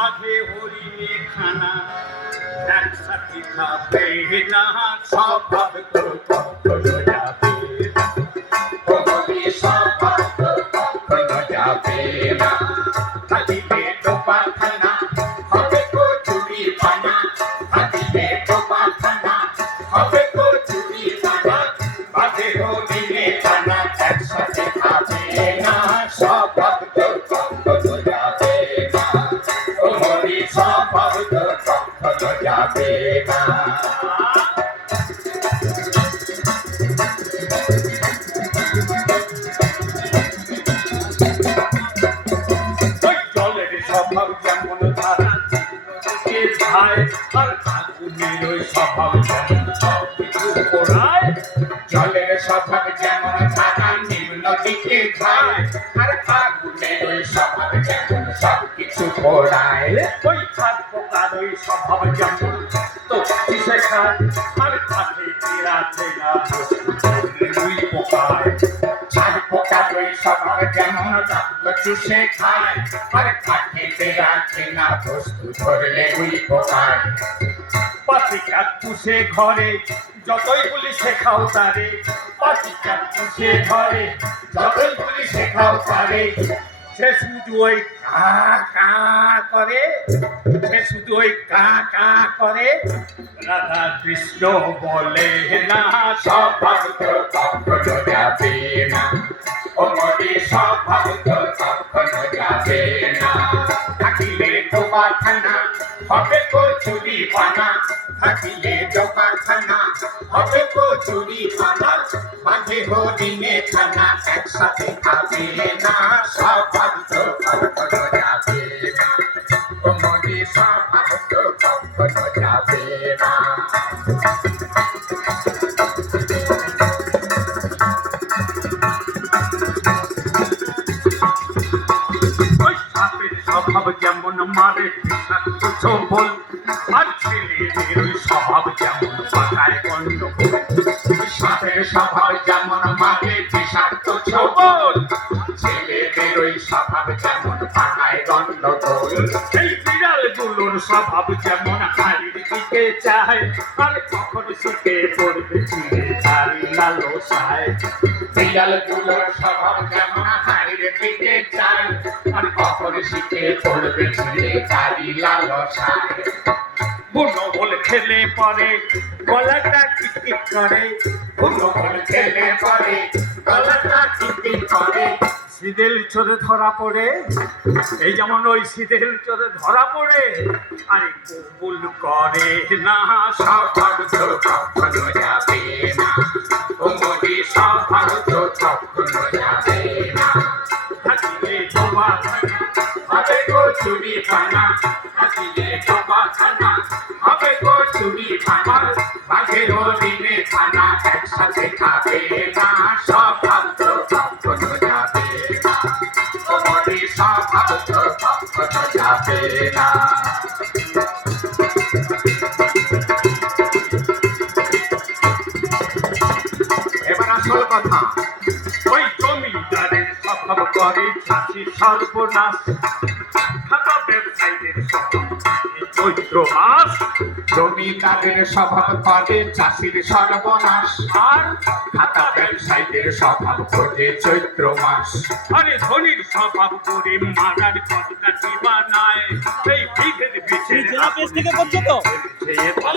বাঘে হরিণে খানা একসাথে খাবে না স্বভাব তো কখনো যাবে না কোমলি স্বভাব তো কখনো যাবে না খাদিবে ডোবা খানা হবে কচুরি পানা খাদিবে ডোবা খানা হবে কচুরি পানা বাঘে হরিণে খানা একসাথে খাবে না স্বভাব তো কখনো যাবে না কোমলি স্বভাব তো কখনো যাবে না স্বভাব যেমন ধারা খায় আর আগুনের ওই স্বভাব যেমন সব কিছু পোড়ায় জলের স্বভাব যেমন ধারা নিম্ন দিকে খায় আর আগুনের ওই স্বভাব যেমন সব কিছু পোড়ায় ওই ছাদ পোকার ওই স্বভাব যেমন তো কিসে খায় আর কাঠে তেরা তেরা দুই পোকায় ছাদ পোকার ওই স্বভাব যেমন রক্ত চুষে খায় আর কাঠে তেরা তেরা বস্তু ধরলে ওই পোকায় পাতিকা পুষে ঘরে যতই বলি শেখাও তারে পাতিকা পুষে ঘরে যতই বলি শেখাও তারে সে শুধু ওই কা কা করে সে শুধু ওই কা কা করে রাধা কৃষ্ণ বলে না স্বভাব তো কখনো যাবে না ওমনি স্বভাব তো কখনো যাবে না থাকিলে ডোবা খানা হবে কচুরি পানা থাকিলে ডোবা খানা হবে কচুরি পানা বাঘে হরিণে খানা একসাথে খাবে না স্বভাব তো কখনো যাবে না ওমনি স্বভাব তো কখনো যাবে না স্বভাব যেমন মারে বিষাক্ত ছোবল আর ছেলেদের ওই স্বভাব যেমন পাকায় গন্ডগোল সাপের স্বভাব যেমন মারে বিষাক্ত ছোবল ছেলেদের ওই স্বভাব যেমন পাকায় গন্ডগোল এই বিড়ালগুলোর স্বভাব যেমন হাড়ির দিকে চায় আর কখন শিখে পড়বে ছিঁড়ে তারি লালসায় বিড়ালগুলোর স্বভাব যেমন হাড়ির দিকে চায় আর কখন শিখে পড়বে ছিঁড়ে তারি লালসায় বুনো বল খেলে পরে গলাটা কিটকিট করে বুনো বল খেলে পরে গলাটা কিটকিট করে শীতেল চোরে ধরা পড়ে এই যেমন ওই শীতেল চোরে ধরা পড়ে আরে কবুল করে না স্বভাব তো কখনো যাবে না ওমনি স্বভাব তো কখনো যাবে না থাকিলে ডোবা খানা হবে কচুরি পানা থাকিলে ডোবা খানা হবে কচুরি পানা বাঘে হরিণে খানা একসাথে খাবে না স্বভাব তো কখনো যাবে না ওমনি স্বভাব তো কখনো যাবে না এবার আসল কথা ওই জমিদারের স্বভাব করে চাষি সর্বনাশ খাতা ব্যবসায়ীদের স্বভাব চৈত্র মাস জমিদারের স্বভাব করে চাষির সর্বনাশ আর খাতা ব্যবসায়ীদের স্বভাব করে চৈত্র মাস আরে ধনির স্বভাব করে মারার কথা বানায় এই বিঘের বিচে থেকে করছো তো